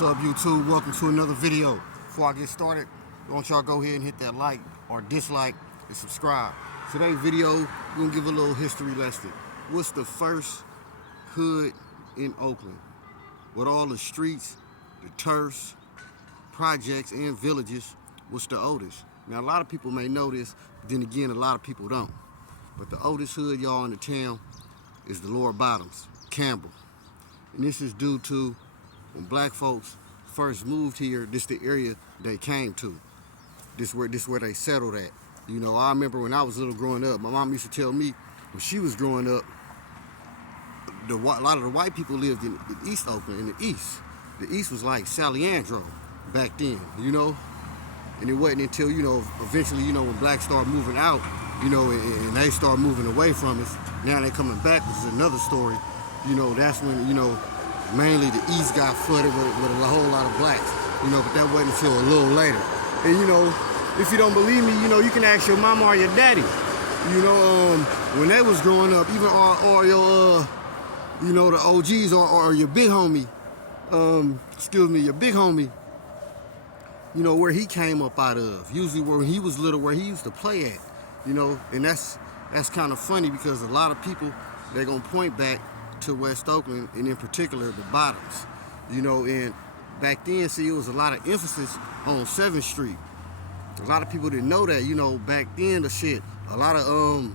What's up, YouTube? Welcome to another video. Before I get started, I want y'all go ahead and hit that like or dislike and subscribe. Today's video, we're gonna give a little history lesson. What's the first hood in Oakland? With all the streets, the turfs, projects, and villages, what's the oldest? Now, a lot of people may know this, but then again, a lot of people don't. But the oldest hood, y'all, in the town is the Lower Bottoms, Campbell. And this is due to when black folks first moved here, this the area they came to. This where they settled at. You know, I remember when I was little growing up, my mom used to tell me when she was growing up, a lot of the white people lived in East Oakland, in the East. The East was like Saliandro back then, you know? And it wasn't until, you know, eventually, you know, when blacks started moving out, you know, and they started moving away from us, now they coming back, which is another story. You know, that's when, you know, mainly the East got flooded with a whole lot of blacks, you know, but that wasn't until a little later. And, you know, if you don't believe me, you know, you can ask your mama or your daddy. You know, when they was growing up, even or your, you know, the OGs or your big homie, your big homie, you know, where he came up out of. Usually where he was little, where he used to play at, you know, and that's kind of funny because a lot of people, they're going to point back to West Oakland, and in particular the Bottoms, you know. And back then, see, it was a lot of emphasis on 7th Street. A lot of people didn't know that, you know. Back then, a lot of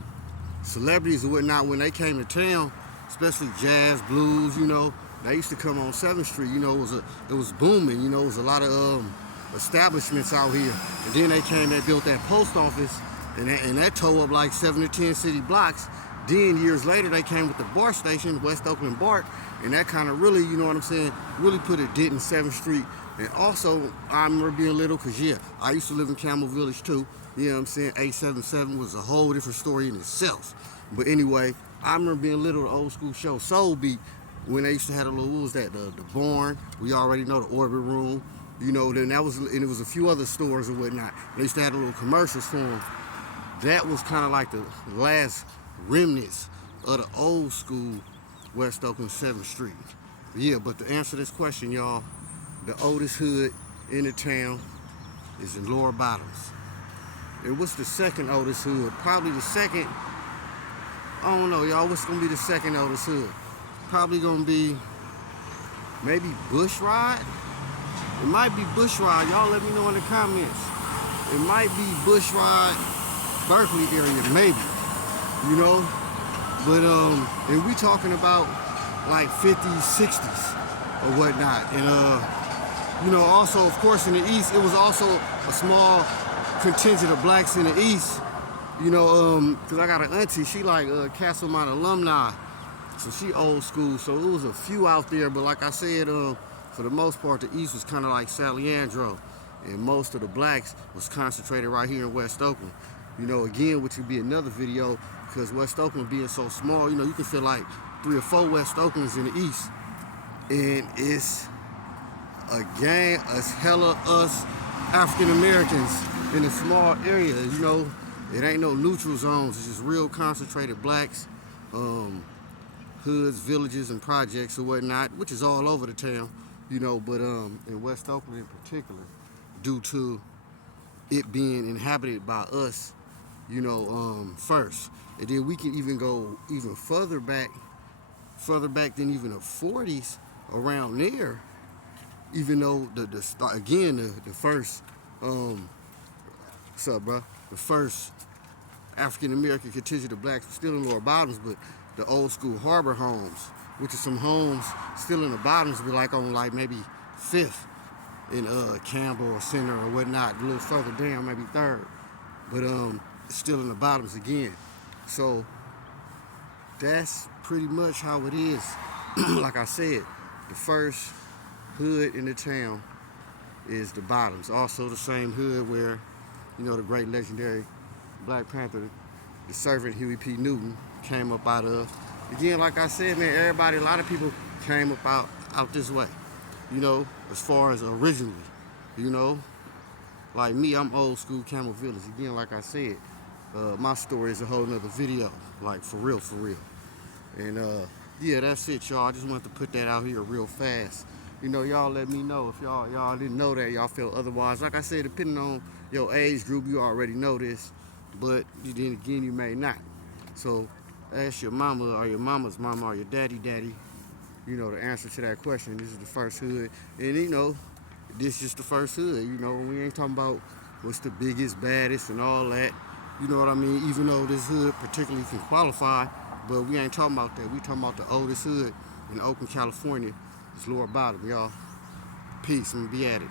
celebrities and whatnot, when they came to town, especially jazz, blues, you know, they used to come on 7th Street. You know, it was booming. You know, it was a lot of establishments out here. And then they built that post office, and that tore up like 7 to 10 city blocks. Then years later, they came with the BART station, West Oakland BART, and that kind of really, you know what I'm saying, really put a dent in 7th Street. And also, I remember being little, because, yeah, I used to live in Campbell Village, too. You know what I'm saying? 877 was a whole different story in itself. But anyway, I remember being little, the old school show, Soul Beat, when they used to have the little, what was that, the barn. We already know the Orbit Room. You know, then that was, and it was a few other stores and whatnot. They used to have the little commercials for them. That was kind of like the last remnants of the old school West Oakland 7th Street. Yeah, but to answer this question, y'all, the oldest hood in the town is in Lower Bottoms. And what's the second oldest hood? Probably the second, I don't know, y'all, what's gonna be the second oldest hood? Probably gonna be maybe Bushrod. It might be Bushrod. Y'all let me know in the comments. It might be Bushrod, Berkeley area, maybe. You know, but and we talking about like 50s, 60s or whatnot. And you know, also of course in the East, it was also a small contingent of blacks in the East. You know, cause I got an auntie, she like Castlemont alumni, so she old school. So it was a few out there, but like I said, for the most part, the East was kind of like Saliandro, and most of the blacks was concentrated right here in West Oakland. You know, again, which would be another video, because West Oakland being so small, you know, you can feel like 3 or 4 West Oaklands in the East. And it's a gang, us hella us African Americans in a small area. You know, it ain't no neutral zones. It's just real concentrated blacks, hoods, villages, and projects or whatnot, which is all over the town, you know. But in West Oakland in particular, due to it being inhabited by us, you know, first. And then we can even go even further back than even the 40s around there, even though the first, what's up, bro? The first African-American contingent of blacks was still in Lower Bottoms, but the old school harbor homes, which are some homes still in the Bottoms, but like on like maybe 5th in Campbell or Center or whatnot, a little further down, maybe 3rd. But still in the Bottoms again. So that's pretty much how it is. Like I said, the first hood in the town is the Bottoms. Also the same hood where, you know, the great legendary Black Panther, the servant Huey P. Newton, came up out of. Again, like I said, man, a lot of people came up out this way, you know, as far as originally, you know. Like me, I'm old school Campbell Village. Again, like I said, my story is a whole nother video, like for real. And yeah, that's it, y'all. I just wanted to put that out here real fast. You know, y'all let me know if y'all didn't know that, y'all felt otherwise. Like I said, depending on your age group, you already know this, but then again, you may not. So ask your mama or your mama's mama or your daddy, you know, the answer to that question. This is the first hood. And you know, this is the first hood. You know, we ain't talking about what's the biggest, baddest, and all that. You know what I mean? Even though this hood particularly can qualify, but we ain't talking about that. We talking about the oldest hood in Oakland, California. It's Lower Bottom, y'all. Peace and be at it.